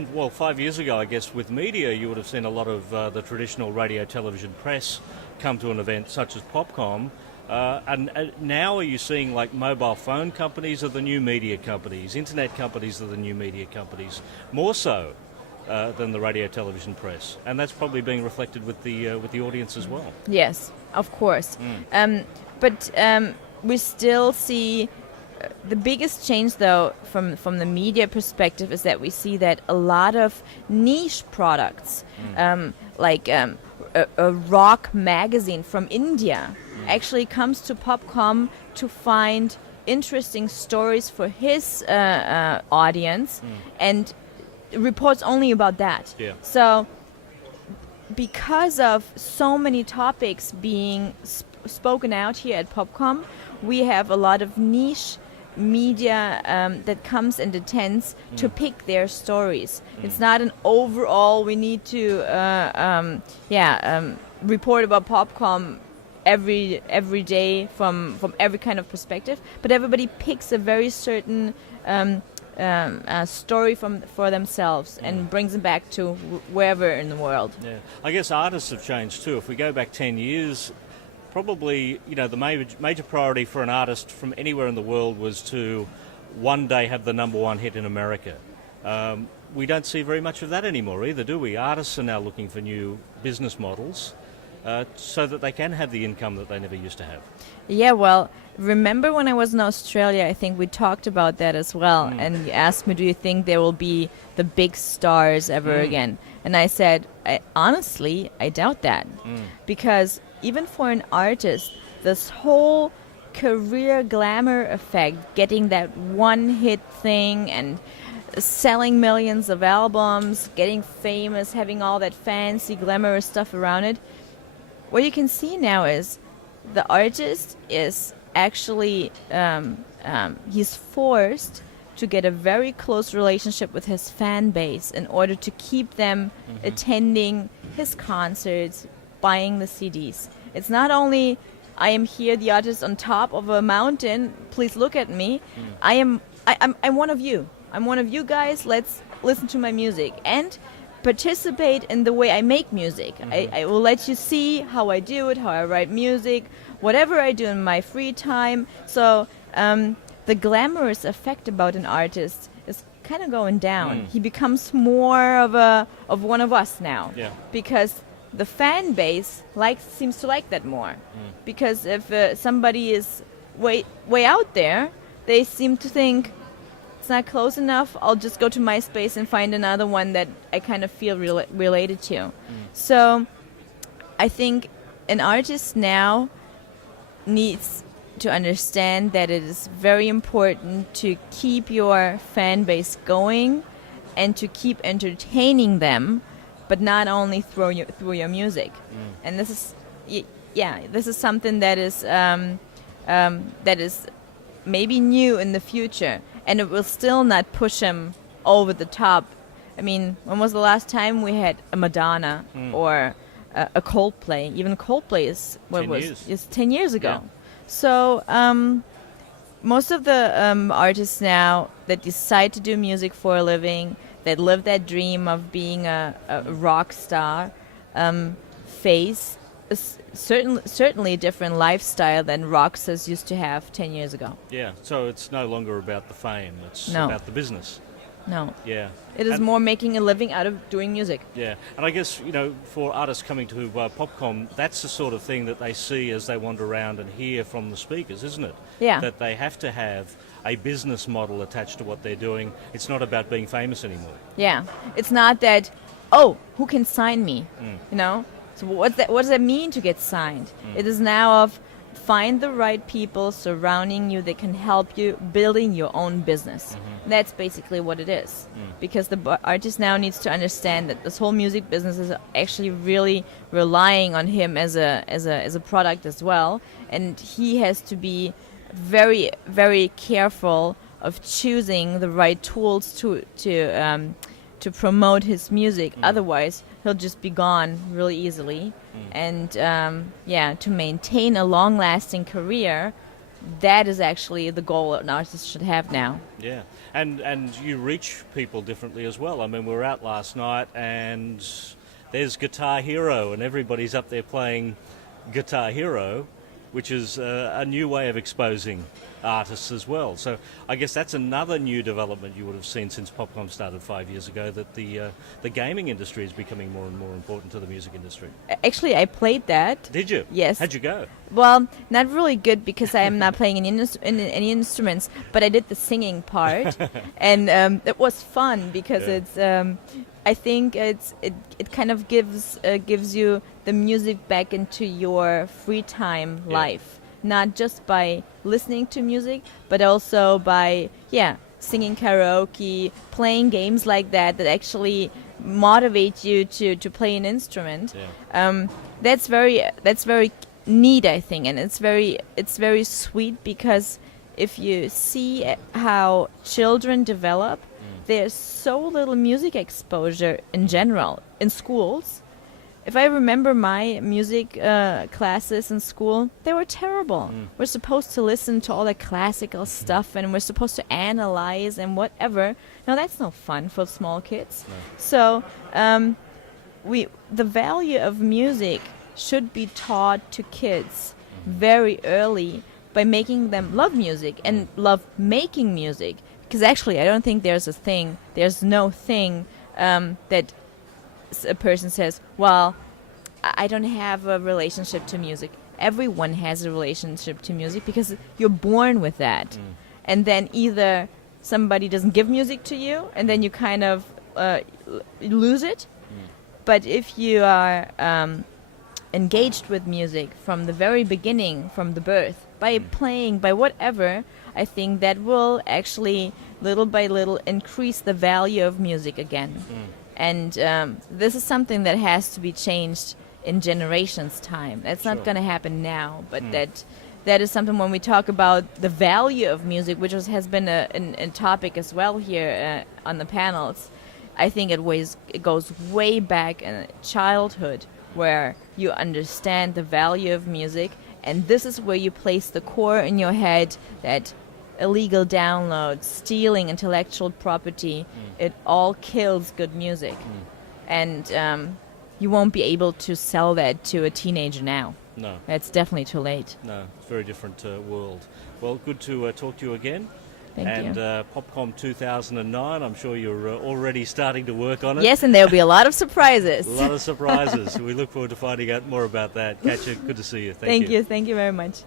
And, well, 5 years ago, I guess, with media, you would have seen a lot of the traditional radio, television press come to an event such as Popkomm. And now are you seeing, like, mobile phone companies are the new media companies, internet companies are the new media companies, more so than the radio, television press? And that's probably being reflected with the audience as well. Yes, of course. But we still see the biggest change, though, from the media perspective, is that we see that a lot of niche products, like a rock magazine from India, actually comes to Popkomm to find interesting stories for his audience and reports only about that. Yeah. So because of so many topics being spoken out here at Popkomm, we have a lot of niche media that comes and attends to pick their stories. It's not an overall, we need to report about Popkomm every day from every kind of perspective, but everybody picks a very certain story for themselves and brings them back to wherever in the world. Yeah, I guess artists have changed too. If we go back 10 years, probably, the major priority for an artist from anywhere in the world was to one day have the number one hit in America. We don't see very much of that anymore either, do we? Artists are now looking for new business models so that they can have the income that they never used to have. Yeah, well, remember when I was in Australia, I think we talked about that as well. And you asked me, do you think there will be the big stars ever again? And I said, honestly, I doubt that. Because even for an artist, this whole career glamour effect, getting that one hit thing and selling millions of albums, getting famous, having all that fancy glamorous stuff around it, what you can see now is the artist is actually he's forced to get a very close relationship with his fan base in order to keep them attending his concerts, buying the CDs. It's not only I am here, the artist on top of a mountain, please look at me. I'm one of you. I'm one of you guys. Let's listen to my music and participate in the way I make music. I will let you see how I do it, how I write music, whatever I do in my free time. So the glamorous effect about an artist is kind of going down. He becomes more of one of us now, because the fan base seems to like that more. Because if somebody is way out there, they seem to think it's not close enough, I'll just go to MySpace and find another one that I kind of feel related to. So I think an artist now needs to understand that it is very important to keep your fan base going and to keep entertaining them, but not only through your music. And this is something that is maybe new in the future, and it will still not push him over the top. I mean, when was the last time we had a Madonna or a Coldplay? Even Coldplay is 10 years ago. Yeah. So most of the artists now that decide to do music for a living, that live that dream of being a rock star, face certainly a different lifestyle than rock stars used to have 10 years ago. Yeah, so it's no longer about the fame, it's about the business. No. Yeah. It is more making a living out of doing music. Yeah, and I guess, for artists coming to Popkomm, that's the sort of thing that they see as they wander around and hear from the speakers, isn't it? Yeah. That they have to have a business model attached to what they're doing. It's not about being famous anymore. Yeah. It's not that, who can sign me? So what does that mean to get signed? It is now of find the right people surrounding you that can help you building your own business. That's basically what it is. Because the artist now needs to understand that this whole music business is actually really relying on him as a product as well, and he has to be very, very careful of choosing the right tools to promote his music. Otherwise, he'll just be gone really easily. And to maintain a long-lasting career, that is actually the goal an artist should have now. Yeah, and you reach people differently as well. I mean, we were out last night and there's Guitar Hero and everybody's up there playing Guitar Hero, which is a new way of exposing artists as well. So I guess that's another new development you would have seen since Popkomm started 5 years ago, that the gaming industry is becoming more and more important to the music industry. Actually, I played that. Did you? Yes. How'd you go? Well, not really good because I am not playing any instruments, but I did the singing part, and it was fun because it's. I think it kind of gives you the music back into your free time life, not just by listening to music, but also by singing karaoke, playing games like that actually motivate you to play an instrument. Yeah. That's very neat, I think, and it's very sweet because if you see how children develop, there's so little music exposure in general in schools. If I remember my music classes in school, they were terrible. We're supposed to listen to all the classical stuff and we're supposed to analyze and whatever. Now that's no fun for small kids. No. So the value of music should be taught to kids very early by making them love music and love making music. Because actually, I don't think there's no thing that a person says, well, I don't have a relationship to music. Everyone has a relationship to music because you're born with that. And then either somebody doesn't give music to you and then you kind of lose it. But if you are engaged with music from the very beginning, from the birth, by playing, by whatever, I think that will actually, little by little, increase the value of music again. And this is something that has to be changed in generations' time. That's not going to happen now, but that is something when we talk about the value of music, which has been a topic as well here on the panels. I think it goes way back in childhood where you understand the value of music, and this is where you place the core in your head that illegal downloads, stealing intellectual property, it all kills good music. And you won't be able to sell that to a teenager now. No. It's definitely too late. No, it's a very different world. Well, good to talk to you again. Thank you. And Popkomm 2009, I'm sure you're already starting to work on it. Yes, and there'll be a lot of surprises. A lot of surprises. We look forward to finding out more about that. Katja, good to see you. Thank you. Thank you very much.